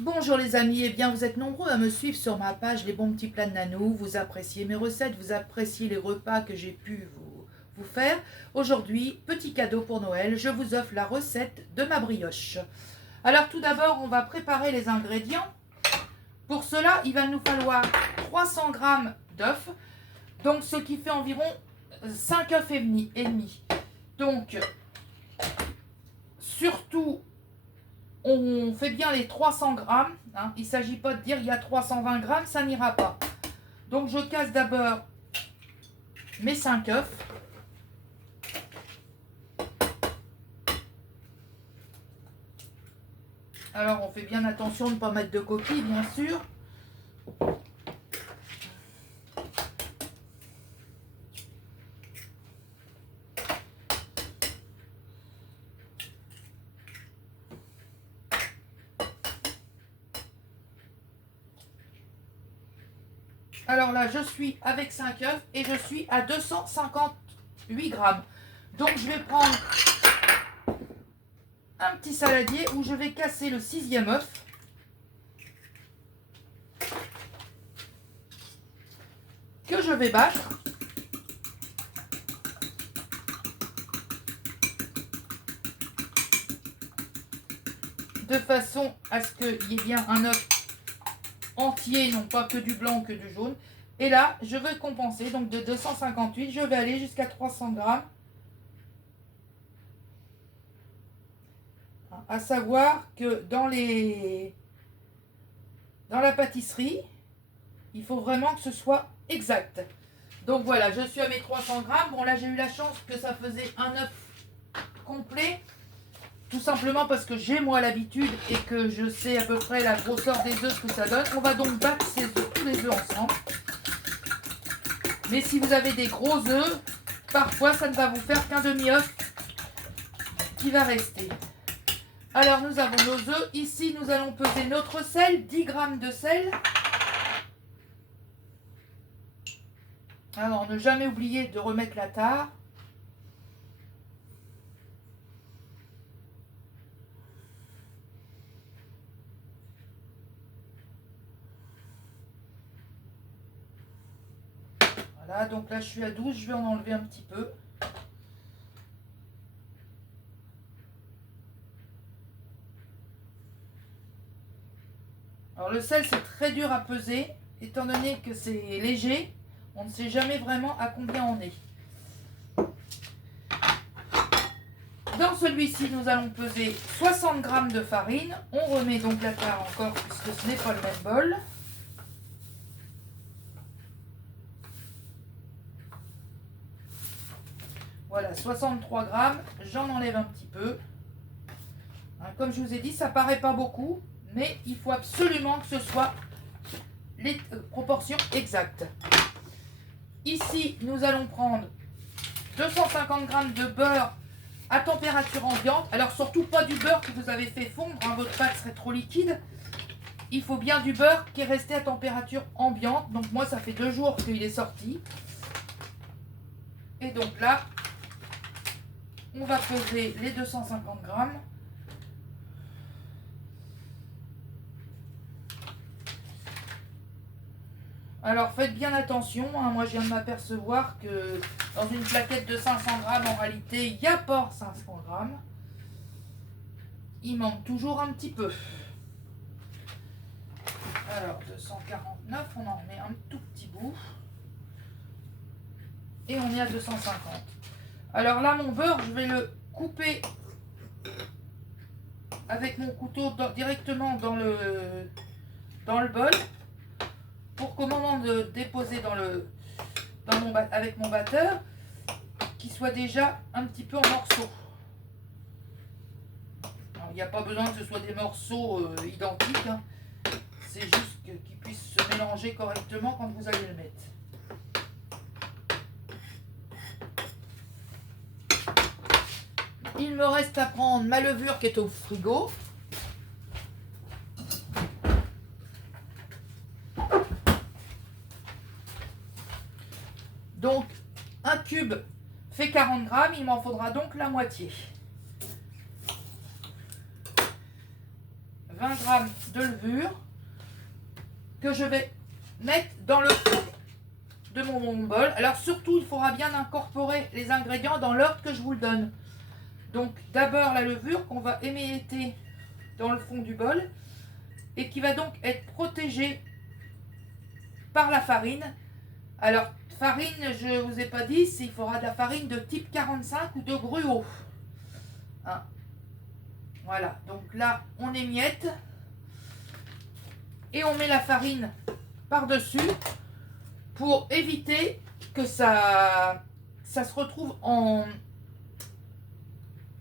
Bonjour les amis, eh bien vous êtes nombreux à me suivre sur ma page Les Bons Petits Plats de Nanou, vous appréciez mes recettes, vous appréciez les repas que j'ai pu vous faire. Aujourd'hui, petit cadeau pour Noël, je vous offre la recette de ma brioche. Alors tout d'abord, on va préparer les ingrédients. Pour cela, il va nous falloir 300 g d'œufs, donc ce qui fait environ 5 œufs et demi. Donc, surtout, on fait bien les 300 grammes. Hein. Il ne s'agit pas de dire il y a 320 grammes, ça n'ira pas. Donc je casse d'abord mes 5 œufs. Alors on fait bien attention de ne pas mettre de coquilles, bien sûr. Alors là, je suis avec 5 œufs et je suis à 258 grammes. Donc je vais prendre un petit saladier où je vais casser le 6e œuf. Que je vais battre. De façon à ce qu'il y ait bien un œuf entier, non pas que du blanc ou que du jaune. Et là, je vais compenser. Donc de 258, je vais aller jusqu'à 300 grammes. À savoir que dans la pâtisserie, il faut vraiment que ce soit exact. Donc voilà, je suis à mes 300 grammes. Bon là, j'ai eu la chance que ça faisait un œuf complet. Tout simplement parce que j'ai moi l'habitude et que je sais à peu près la grosseur des œufs que ça donne. On va donc battre tous les œufs ensemble. Mais si vous avez des gros œufs, parfois ça ne va vous faire qu'un demi-œuf qui va rester. Alors nous avons nos œufs. Ici nous allons peser notre sel, 10 grammes de sel. Alors ne jamais oublier de remettre la tare. Voilà, donc là je suis à 12, je vais en enlever un petit peu. Alors le sel c'est très dur à peser, étant donné que c'est léger, on ne sait jamais vraiment à combien on est. Dans celui-ci nous allons peser 60 grammes de farine, on remet donc la tare encore puisque ce n'est pas le même bol. Voilà, 63 grammes, j'en enlève un petit peu. Hein, comme je vous ai dit, ça paraît pas beaucoup, mais il faut absolument que ce soit les proportions exactes. Ici, nous allons prendre 250 grammes de beurre à température ambiante. Alors surtout pas du beurre que vous avez fait fondre, hein, votre pâte serait trop liquide. Il faut bien du beurre qui est resté à température ambiante. Donc moi, ça fait 2 jours qu'il est sorti. Et donc là, on va peser les 250 grammes. Alors faites bien attention, hein. Moi je viens de m'apercevoir que dans une plaquette de 500 grammes, en réalité, il n'y a pas 500 grammes. Il manque toujours un petit peu. Alors 249, on en met un tout petit bout. Et on est à 250. Alors là, mon beurre, je vais le couper avec mon couteau directement dans le bol, pour qu'au moment de déposer avec mon batteur, qu'il soit déjà un petit peu en morceaux. Alors, il n'y a pas besoin que ce soit des morceaux identiques, hein. C'est juste qu'ils puissent se mélanger correctement quand vous allez le mettre. Il me reste à prendre ma levure qui est au frigo. Donc, un cube fait 40 grammes, il m'en faudra donc la moitié. 20 g de levure que je vais mettre dans le fond de mon bol. Alors surtout, il faudra bien incorporer les ingrédients dans l'ordre que je vous le donne. Donc d'abord la levure qu'on va émietter dans le fond du bol et qui va donc être protégée par la farine. Alors farine, je ne vous ai pas dit, il faudra de la farine de type 45 ou de gruau. Hein. Voilà, donc là on émiette et on met la farine par-dessus pour éviter que ça se retrouve en...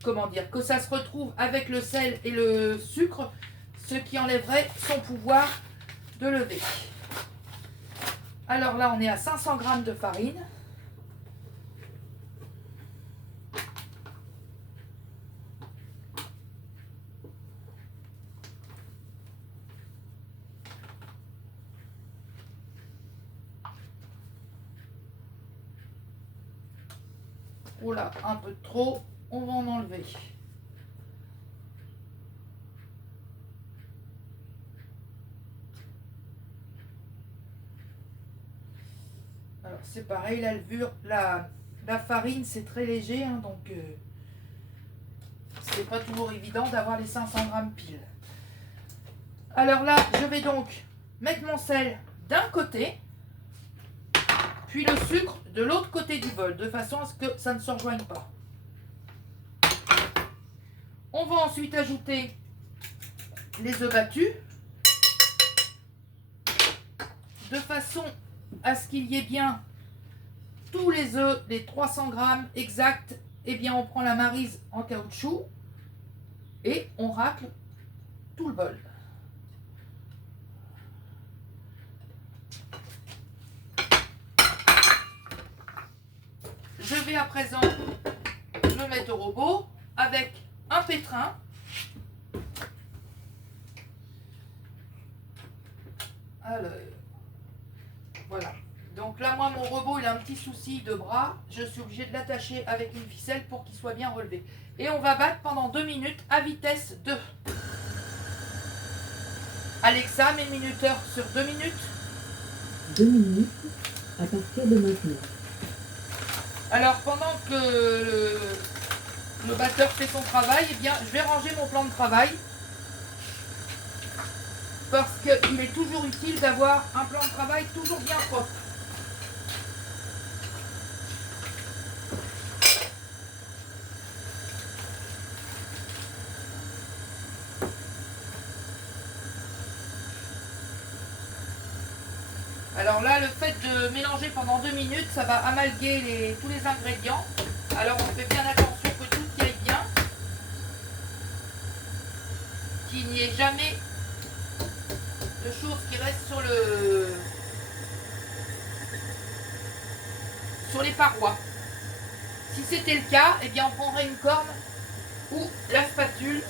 Comment dire? Que ça se retrouve avec le sel et le sucre, ce qui enlèverait son pouvoir de lever. Alors là, on est à 500 g de farine. Oh là, un peu trop, on va en enlever. Alors c'est pareil, la levure, la farine c'est très léger, hein, donc c'est pas toujours évident d'avoir les 500 g pile. Alors là, je vais donc mettre mon sel d'un côté, puis le sucre de l'autre côté du bol, de façon à ce que ça ne se rejoigne pas. On va ensuite ajouter les œufs battus, de façon à ce qu'il y ait bien tous les œufs, les 300 g exacts. Et bien on prend la maryse en caoutchouc et on racle tout le bol. Je vais à présent le mettre au robot avec un pétrin. Alors, voilà. Donc là, moi, mon robot, il a un petit souci de bras. Je suis obligée de l'attacher avec une ficelle pour qu'il soit bien relevé. Et on va battre pendant 2 minutes à vitesse 2. Alexa, mets minuteur sur 2 minutes. 2 minutes à partir de maintenant. Alors, pendant que le batteur fait son travail, eh bien, je vais ranger mon plan de travail. Parce qu'il est toujours utile d'avoir un plan de travail toujours bien propre. Alors là, le fait de mélanger pendant 2 minutes, ça va amalguer tous les ingrédients. Alors on fait bien attention que tout y aille bien. Qu'il n'y ait jamais de choses qui restent sur les parois. Si c'était le cas, eh bien on prendrait une corne ou la spatule.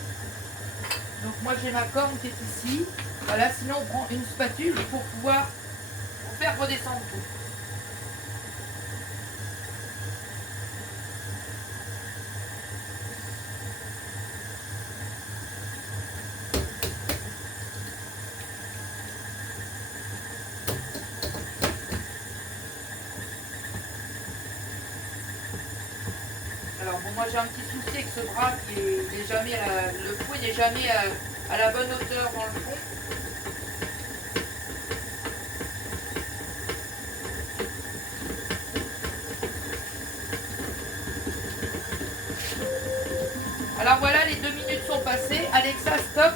Donc moi j'ai ma corne qui est ici. Voilà, sinon on prend une spatule pour pouvoir faire redescendre tout. Alors bon, moi j'ai un petit souci avec ce bras qui est jamais le fouet n'est jamais à la bonne hauteur dans le fond. Alors voilà, les 2 minutes sont passées. Alexa, stop.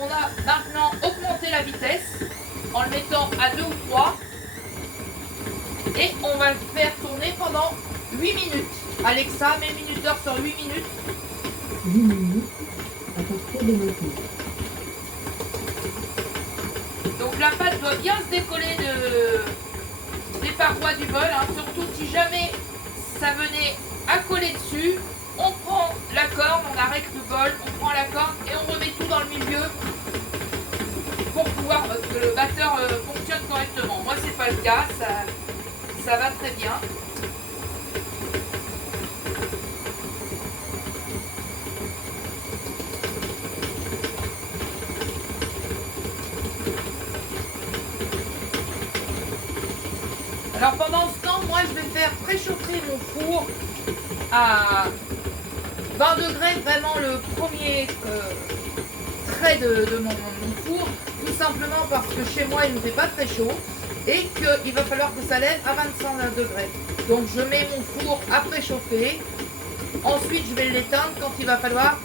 On a maintenant augmenté la vitesse en le mettant à 2 ou 3. Et on va le faire tourner pendant 8 minutes. Alexa, mets minuteur sur 8 minutes. 8 minutes à partir de maintenant. Donc la pâte doit bien se décoller des parois du bol. Hein. Surtout si jamais ça venait à coller dessus. On prend la corne, on arrête le bol, on prend la corne et on remet tout dans le milieu pour pouvoir que le batteur fonctionne correctement. Moi c'est pas le cas, ça va très bien. Alors pendant ce temps, moi je vais faire préchauffer mon four à 20 degrés, vraiment le premier trait de mon four, tout simplement parce que chez moi il ne fait pas très chaud et qu'il va falloir que ça lève à 25 degrés. Donc je mets mon four à préchauffer, ensuite je vais l'éteindre quand il va falloir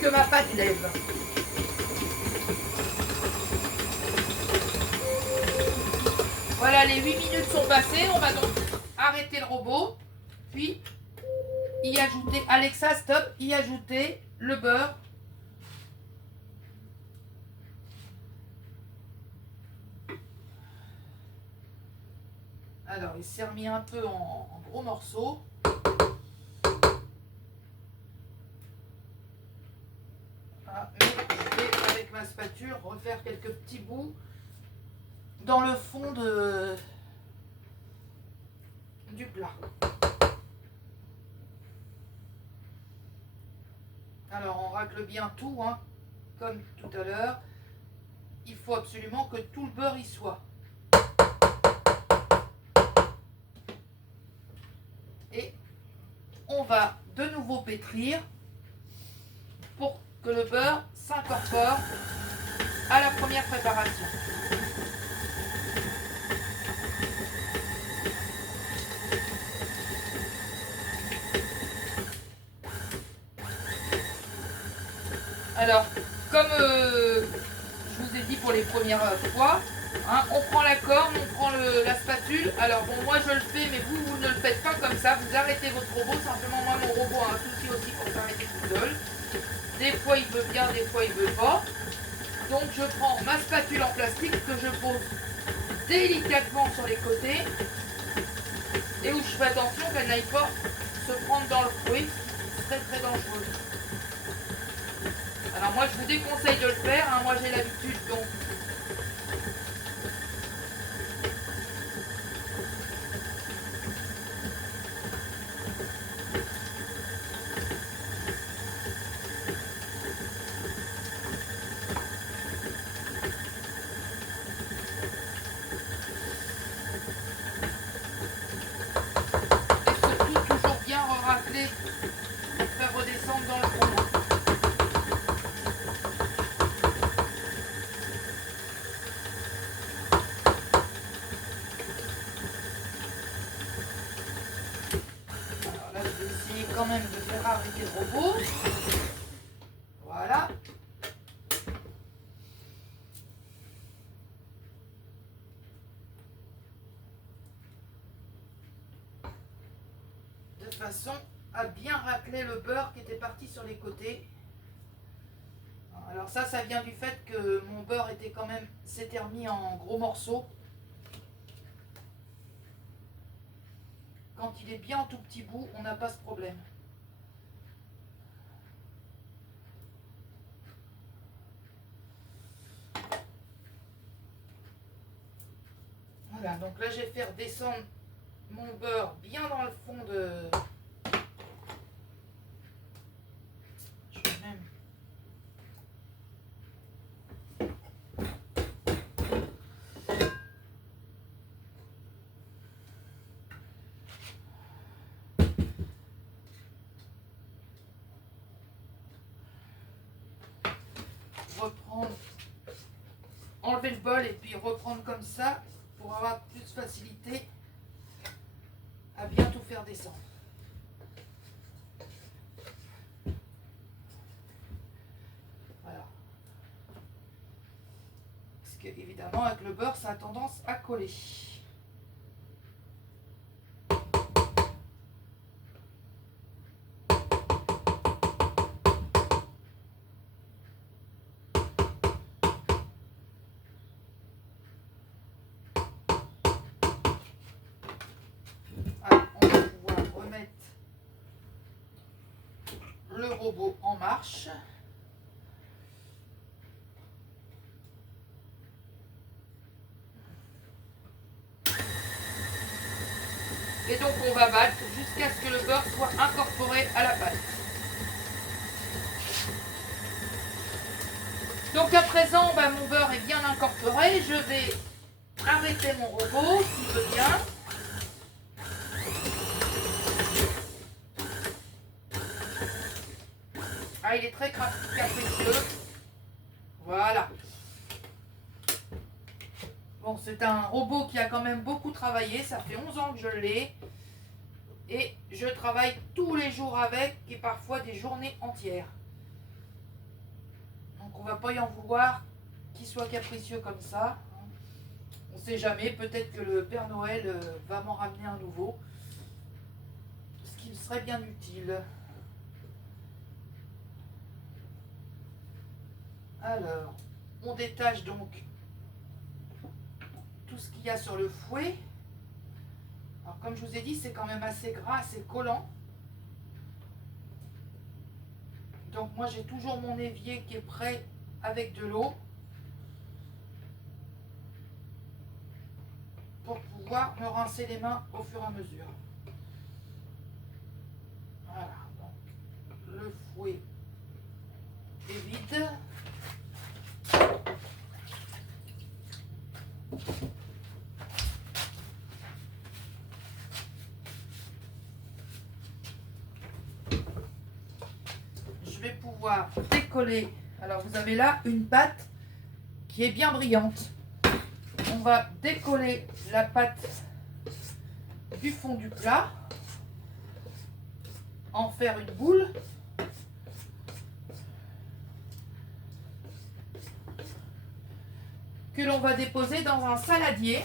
que ma pâte lève. Voilà, les 8 minutes sont passées, on va donc arrêter le robot, puis y ajouter, Alexa stop, y ajouter le beurre. Alors il s'est remis un peu en gros morceaux. Ah, mais je vais avec ma spatule refaire quelques petits bouts dans le fond du plat. Alors on racle bien tout, hein, comme tout à l'heure. Il faut absolument que tout le beurre y soit. Et on va de nouveau pétrir pour que le beurre s'incorpore à la première préparation. Alors, comme je vous ai dit pour les premières fois, hein, on prend la corne, on prend la spatule. Alors bon, moi je le fais, mais vous ne le faites pas comme ça. Vous arrêtez votre robot. Simplement, moi mon robot a un souci aussi pour s'arrêter tout seul. Des fois il veut bien, des fois il veut pas. Donc je prends ma spatule en plastique que je pose délicatement sur les côtés et où je fais attention qu'elle n'aille pas se prendre dans le fruit. C'est très dangereux. Alors moi je vous déconseille de le faire, hein. Moi j'ai l'habitude donc. Et surtout toujours bien racler pour faire redescendre dans le fond. Quand même de faire arrêter le robot. Voilà. De façon à bien racler le beurre qui était parti sur les côtés. Alors ça vient du fait que mon beurre était quand même, s'était remis en gros morceaux. Quand il est bien en tout petit bout, on n'a pas ce problème. Voilà, donc là je vais faire descendre mon beurre bien dans le fond de... Je vais même... reprendre, enlever le bol et puis reprendre comme ça pour avoir plus de facilité à bien tout faire descendre. Voilà. Parce que évidemment avec le beurre ça a tendance à coller. Le robot en marche. Et donc on va battre jusqu'à ce que le beurre soit incorporé à la pâte. Donc à présent, mon beurre est bien incorporé. Je vais arrêter mon robot, s'il veut bien. Ah, il est très capricieux. Voilà. Bon, c'est un robot qui a quand même beaucoup travaillé. Ça fait 11 ans que je l'ai. Et je travaille tous les jours avec et parfois des journées entières. Donc on va pas y en vouloir qu'il soit capricieux comme ça. On sait jamais, peut-être que le Père Noël va m'en ramener un nouveau. Ce qui me serait bien utile. Alors, on détache donc tout ce qu'il y a sur le fouet. Alors, comme je vous ai dit, c'est quand même assez gras, assez collant. Donc moi j'ai toujours mon évier qui est prêt avec de l'eau pour pouvoir me rincer les mains au fur et à mesure. Voilà, donc le fouet est vide. Je vais pouvoir décoller. Alors vous avez là une pâte qui est bien brillante. On va décoller la pâte du fond du plat, en faire une boule. Que l'on va déposer dans un saladier.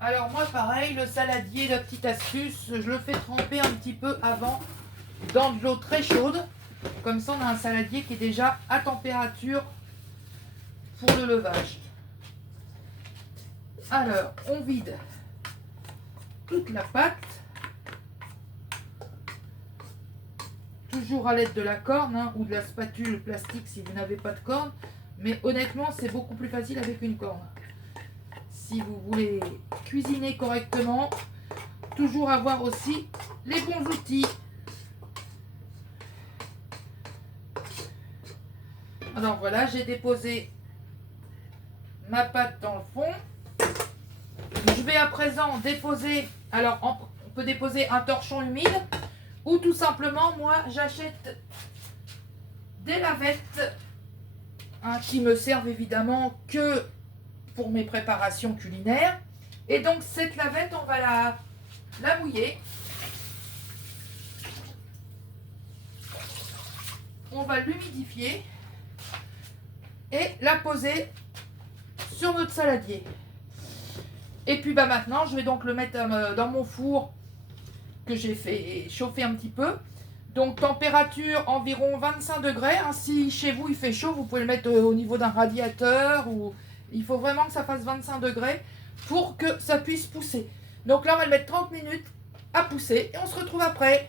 Alors moi pareil, le saladier, la petite astuce, je le fais tremper un petit peu avant dans de l'eau très chaude. Comme ça on a un saladier qui est déjà à température pour le levage. Alors on vide toute la pâte. Toujours à l'aide de la corne ou de la spatule plastique si vous n'avez pas de corne. Mais honnêtement c'est beaucoup plus facile avec une corne. Si vous voulez cuisiner correctement, toujours avoir aussi les bons outils. Alors voilà, j'ai déposé ma pâte dans le fond. Je vais à présent déposer, alors on peut déposer un torchon humide ou tout simplement moi j'achète des lavettes qui me servent évidemment que pour mes préparations culinaires. Et donc cette lavette, on va la mouiller. On va l'humidifier et la poser sur notre saladier. Et puis maintenant, je vais donc le mettre dans mon four que j'ai fait chauffer un petit peu. Donc température environ 25 degrés. Si chez vous il fait chaud, vous pouvez le mettre au niveau d'un radiateur ou... Il faut vraiment que ça fasse 25 degrés pour que ça puisse pousser. Donc là, on va le mettre 30 minutes à pousser et on se retrouve après.